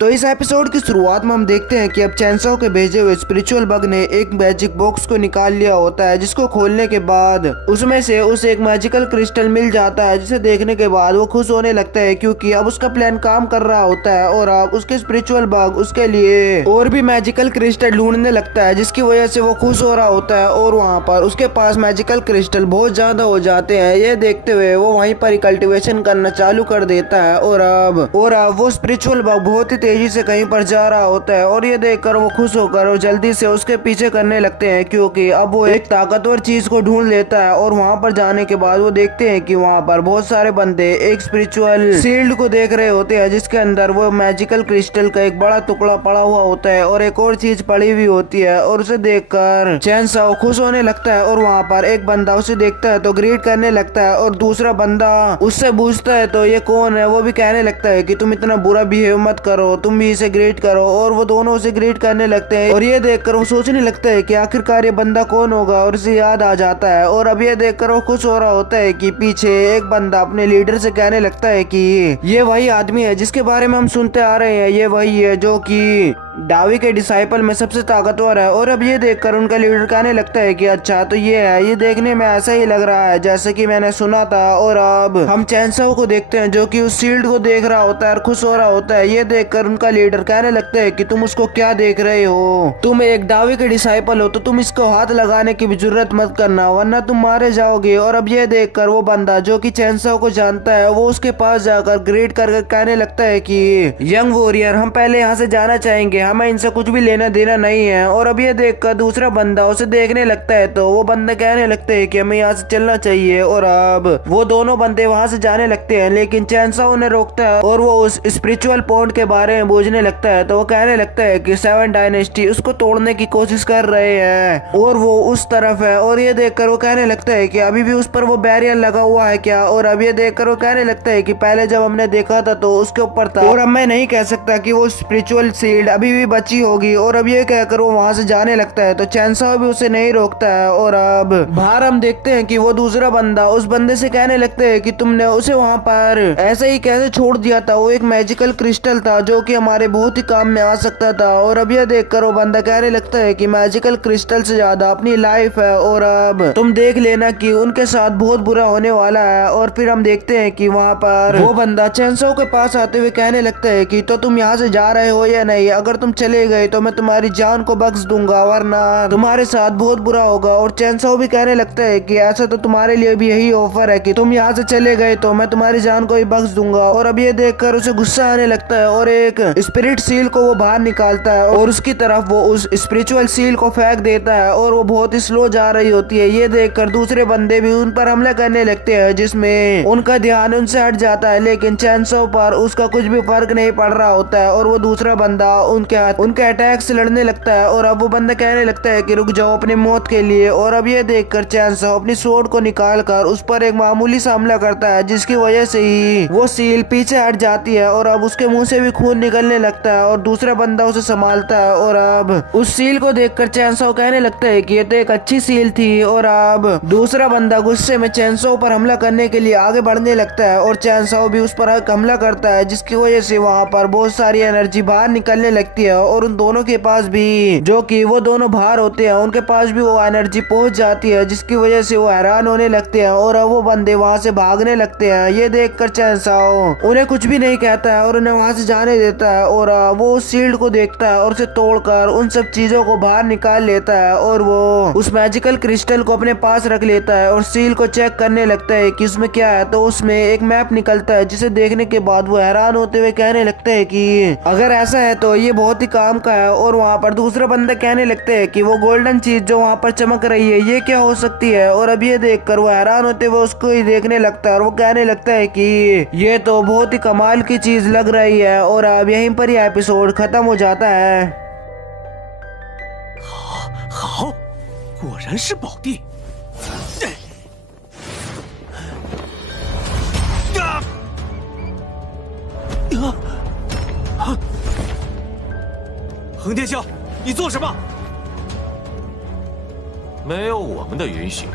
तो इस एपिसोड की शुरुआत में हम देखते हैं कि अब चैनसो के भेजे हुए स्पिरिचुअल बग ने एक मैजिक बॉक्स को निकाल लिया होता है, जिसको खोलने के बाद उसमें से उसे एक मैजिकल क्रिस्टल मिल जाता है, जिसे देखने के बाद वो खुश होने लगता है क्योंकि अब उसका प्लान काम कर रहा होता है और अब उसके स्पिरिचुअल बग उसके लिए और भी मैजिकल क्रिस्टल ढूंढने लगता है, जिसकी वजह से वो खुश हो रहा होता है और वहाँ पर उसके पास मैजिकल क्रिस्टल बहुत ज्यादा हो जाते हैं। ये देखते हुए वो वहीं पर ही कल्टीवेशन करना चालू कर देता है और अब वो स्पिरिचुअल बग बहुत ही तेजी से कहीं पर जा रहा होता है और ये देखकर वो खुश होकर और जल्दी से उसके पीछे करने लगते हैं क्योंकि अब वो एक ताकतवर चीज को ढूंढ लेता है। और वहाँ पर जाने के बाद वो देखते हैं कि वहाँ पर बहुत सारे बंदे एक स्पिरिचुअल शील्ड को देख रहे होते हैं, जिसके अंदर वो मैजिकल क्रिस्टल का एक बड़ा टुकड़ा पड़ा हुआ होता है और एक और चीज पड़ी हुई होती है और उसे देखकर चैनसो खुश होने लगता है। और वहाँ पर एक बंदा उसे देखता है तो ग्रीट करने लगता है और दूसरा बंदा उससे पूछता है तो ये कौन है। वो भी कहने लगता है कि तुम इतना बुरा बिहेव मत करो, तुम भी इसे ग्रीट करो। और वो दोनों उसे ग्रीट करने लगते हैं और ये देखकर वो सोचने लगता है कि आखिरकार ये बंदा कौन होगा और उसे याद आ जाता है। और अब ये देखकर वो खुश हो रहा होता है कि पीछे एक बंदा अपने लीडर से कहने लगता है कि ये वही आदमी है जिसके बारे में हम सुनते आ रहे हैं, ये वही है जो कि डावी के डिसाइपल में सबसे ताकतवर है। और अब ये देखकर उनका लीडर कहने लगता है कि अच्छा तो ये है, ये देखने में ऐसा ही लग रहा है जैसे कि मैंने सुना था। और अब हम चैनसो को देखते हैं जो कि उस शील्ड को देख रहा होता है और खुश हो रहा होता है। ये देखकर उनका लीडर कहने लगता है कि तुम उसको क्या देख रहे हो, तुम एक डावी के डिसाइपल हो तो तुम इसको हाथ लगाने की भी जरूरत मत करना वरना तुम मारे जाओगे। और अब ये देखकर वो बंदा जो कि चैनसो को जानता है वो उसके पास जाकर ग्रीट करके कहने लगता है कि यंग वॉरियर, हम पहले यहाँ से जाना चाहेंगे, हमें इनसे कुछ भी लेना देना नहीं है। और अब ये देखकर दूसरा बंदा उसे देखने लगता है तो वो बंदा कहने लगते है कि हमें यहाँ से चलना चाहिए। और अब वो दोनों बंदे वहाँ से जाने लगते हैं, लेकिन चैनसो उन्हें रोकता है और वो उस स्पिरिचुअल पॉइंट के बारे में पूछने लगता है तो वो कहने लगता है कि 7 डायनेस्टी उसको तोड़ने की कोशिश कर रहे हैं और वो उस तरफ है। और ये देखकर वो कहने लगता है कि अभी भी उस पर वो बैरियर लगा हुआ है क्या। और अब ये देखकर वो कहने लगता है कि पहले जब हमने देखा था तो उसके ऊपर था और अब मैं नहीं कह सकता कि वो स्पिरिचुअल शील्ड अभी भी बची होगी। और अब ये कहकर वो वहां से जाने लगता है तो चैनसो भी उसे नहीं रोकता है। और अब बाहर हम देखते हैं कि वो दूसरा बंदा उस बंदे से कहने लगता है कि तुमने उसे वहां पर ऐसे ही कैसे छोड़ दिया था, वो एक मैजिकल क्रिस्टल था जो कि हमारे बहुत ही काम में आ सकता था। और अब ये देखकर वो बंदा कहने लगता है कि मैजिकल क्रिस्टल से ज्यादा अपनी लाइफ है और अब तुम देख लेना कि उनके साथ बहुत बुरा होने वाला है। और फिर हम देखते हैं कि वहाँ पर वो बंदा चैनसो के पास आते हुए कहने लगता है कि तो तुम यहाँ से जा रहे हो या नहीं, अगर तुम चले गए तो मैं तुम्हारी जान को बख्श दूंगा वरना तुम्हारे साथ बहुत बुरा होगा। और चैनसो भी कहने लगता है कि ऐसा तो तुम्हारे लिए भी यही ऑफर है कि तुम यहाँ से चले गए तो मैं तुम्हारी जान को ही बख्श दूंगा। और अब ये देखकर उसे गुस्सा आने लगता है और एक स्पिरिट सील को वो बाहर निकालता है और उसकी तरफ वो उस स्पिरिचुअल सील को फेंक देता है और वो बहुत ही स्लो जा रही होती है। ये देखकर दूसरे बंदे भी उन पर हमला करने लगते हैं जिसमें उनका ध्यान उनसे हट जाता है, लेकिन चैनसो पर उसका कुछ भी फर्क नहीं पड़ रहा होता है और वो दूसरा बंदा उनके अटैक से लड़ने लगता है। और अब वो बंदा कहने लगता है कि रुक जाओ अपनी मौत के लिए। और अब ये देखकर चैनसो अपनी स्वॉर्ड को निकालकर उस पर एक मामूली सा हमला करता है, जिसकी वजह से ही वो सील पीछे हट जाती है और अब उसके मुंह से भी खून निकलने लगता है और दूसरा बंदा उसे संभालता है। और अब उस सील को देखकर चैनसो कहने लगता है कि ये तो एक अच्छी सील थी। और अब दूसरा बंदा गुस्से में चैनसो पर हमला करने के लिए आगे बढ़ने लगता है और चैनसो भी उस पर हमला करता है, जिसकी वजह से वहाँ पर बहुत सारी एनर्जी बाहर निकलने लगती है और उन दोनों के पास भी जो कि वो दोनों बाहर होते हैं उनके पास भी वो एनर्जी पहुंच जाती है, जिसकी वजह से वो हैरान होने लगते हैं और अब वो बंदे वहां से भागने लगते हैं। ये देखकर चैनसो उन्हें कुछ भी नहीं कहता है और उन्हें वहां से जाने देता है। और वो उस शील्ड को देखता है और उसे तोड़कर उन सब चीजों को बाहर निकाल लेता है और वो उस मैजिकल क्रिस्टल को अपने पास रख लेता है और सील को चेक करने लगता है कि उसमें क्या है। तो उसमें एक मैप निकलता है, जिसे देखने के बाद वो हैरान होते हुए कहने लगता है कि अगर ऐसा है तो ये बहुत ही काम का है। और वहाँ पर दूसरा बंदा कहने लगता है कि वो गोल्डन चीज जो वहाँ पर चमक रही है ये क्या हो सकती है। और अब ये देखकर वो हैरान होते हुए उसको ही देखने लगता है और वो कहने लगता है कि ये तो बहुत ही कमाल की चीज लग रही है। और अब यहीं पर ये एपिसोड खत्म हो जाता है। 好，果然是宝地。横天笑，你做什么？没有我们的允许，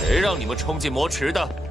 谁让你们冲进魔池的？